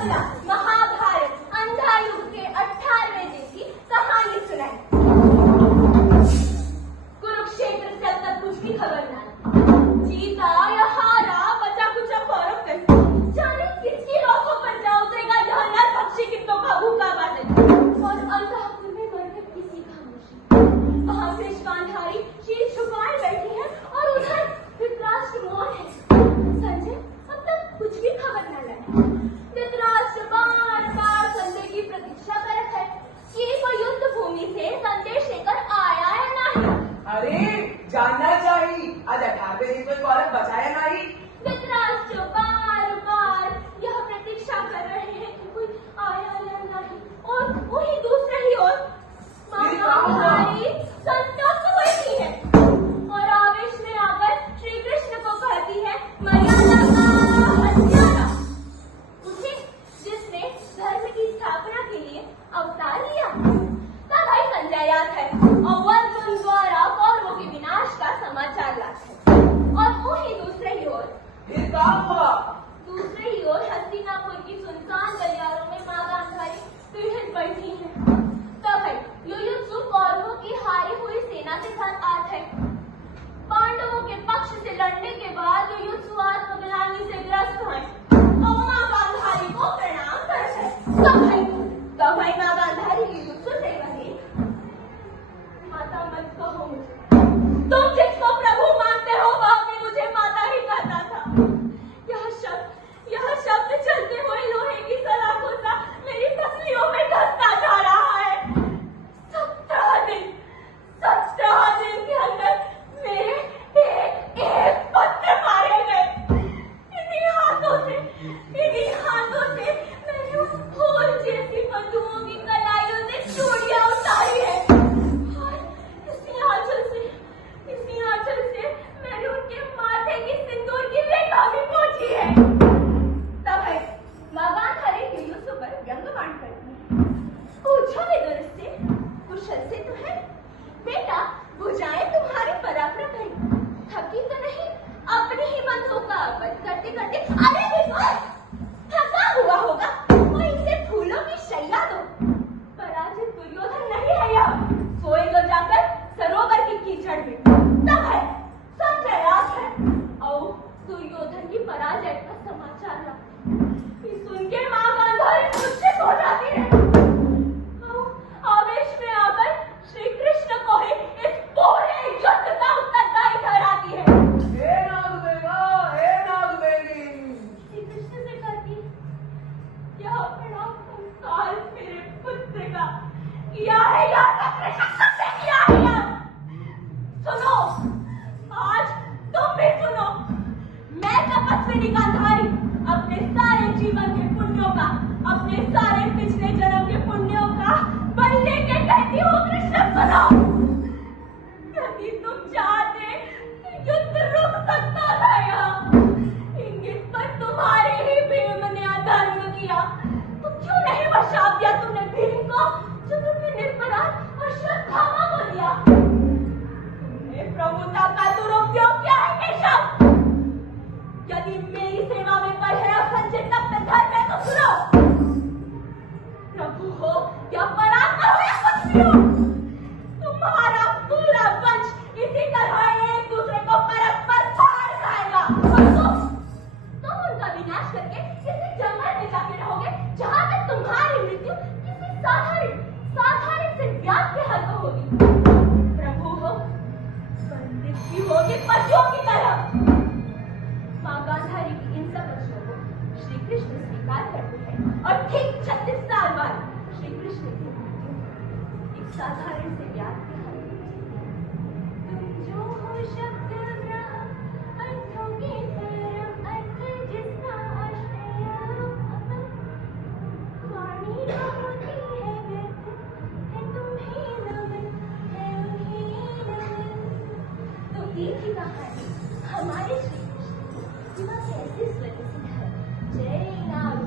कबला महाभारत अंधा युग के 18वें दिन की कहानी सुनाई। कुरुक्षेत्र से अब तक कुछ भी खबर न आई। जीता या हारा, बचा कुछ कौरव नहीं जाने किसकी लोगों पर जा उतरेगा यह नर पक्षी कितनों का भूखा बादल। और अंतःपुर में मरकर किसी खामोशी। वहां से गांधारी शीश झुकाए बैठी है और उधर धृतराष्ट्र मौन है। संजय अब तक कुछ भी खबर न लाया। धृतराष्ट्र बार बार संजय की प्रतीक्षा करत है कि वह युद्ध भूमि से संदेश लेकर आया या नहीं। अरे जानना चाहिए आज 18वें दिन में कौरव बचाया नहीं। धृतराष्ट्र बार बार यह प्रतीक्षा कर रहे हैं कि कोई आया या नहीं। और वही दूसरी ओर गांधारी संतप्त बैठी है और आवेश में आकर श्री कृष्ण को कहती है, मर्यादा का हत्यारा, उसे जिसने धर्म की स्थापना के लिए अवतार लिया। तब भाई संजय याद है और अर्जुन द्वारा कौरवों के विनाश का समाचार लाता है। और वही दूसरी ओर दूसरी ओर हस्तिनापुर की सुनसान गलियारों में मां गांधारी पीड़ित बैठी है। तब है युयुत्सु कौरवों की हारी हुई सेना के साथ आत है। पांडवों के पक्ष से लड़ने के बाद युयुत्सु आत्मग्लानि से ग्रस्त है और मां गांधारी को प्रणाम करते हैं। तब है मां गांधारी युयुत्सु से कही, माता मत कहो मुझे, तुम जिसको प्रभु मानते हो वह भी मुझे माता ही कहता था। यह शब्द चलते हुए लोहे की सलाखों सा मेरी पसलियों में धंसता जा रहा है। 17 दिन के अंदर मेरे एक पुत्र मारे गए। इन्हीं हाथों से मैंने उस फूल जैसी बंधुओं की कलाइयों से चूड़ियां उतारी है। और इसी आंचल से मैंने उनके माथे की सिंदूर की रेखा भी पोंछी है। तब है मां गांधारी युयुत्सु पर व्यंग्यबाण करती है। पूछो विदुर से, कुशल से तो है बेटा, भुजाएं तुम्हारी पराक्रम है, थकी तो नहीं अपनी ही बंधुओं का वध करते करते। अरे विदुर, थका हुआ होगा तो इसे फूलों की शैया दो। पराजित दुर्योधन नहीं है यह, सोए तो जाकर सरोवर की कीचड़ में। तब है संजय याद है और दुर्योधन की पराजय का समाचार लाते। सुन के मां गांधारी मूर्छित हो जाती है। आवेश में आकर श्री कृष्ण को ही इस पूरे युद्ध का उत्तरदायी ठहराती है। हे नागदेवी, श्री कृष्ण से कहती, यह बड़ा संस्कार मेरे पुत्र का किया है या कृष्ण से किया है या? सुनो, आज तुम भी सुनो। मैं तपस्विनी गांधारी अपने सारे जीवन के पुण्यों का, अपने सारे पिछले जन्म के पुण्यों का बलि लेके कहती हूँ, कृष्ण सुनो। यदि तुम चाहते तो युद्ध रुक सकता था यहाँ। इंगित पर तुम्हारे ही भीम ने अधर्म किया तो क्यों नहीं बचा दिया तुमने भीम को, जो तुमने निर्पराध और श्रद्धामा को दिया। तुमने प्रभुता का दुरुपयोग किया है केशव। यदि मेरी सेवा में बल है और संजय तब तक धर्म है तो सुनो। प्रभु हो या परात्मा हो या कुछ भी हो, तुम्हारा पूरा वंश इसी तरह एक दूसरे को परस्पर फाड़ खाएगा। और तुम उनका विनाश करके किसी जंगल में जाके रहोगे जहां तक तुम्हारी मृत्यु किसी साधारण से व्याध के हाथों होगी। प्रभु हो, बंदिश की होगी पशुओं की तरह। मां गांधारी की इन सब वचनों को श्री कृष्ण स्वीकार करते हैं और ठीक 36 साल बाद श्री कृष्ण की मृत्यु एक साधारण से व्याध के हाथों होगी। तुम जो हो शब्द अर्थों की परम अर्थ जिसका आश्रय वाणी न होती है व्यर्थ, है तुम्हें नमन, है उन्हें नमन। तो एक ही कहानी हमारे श्री कृष्ण की कैसे स्वरूप है। जय नाग।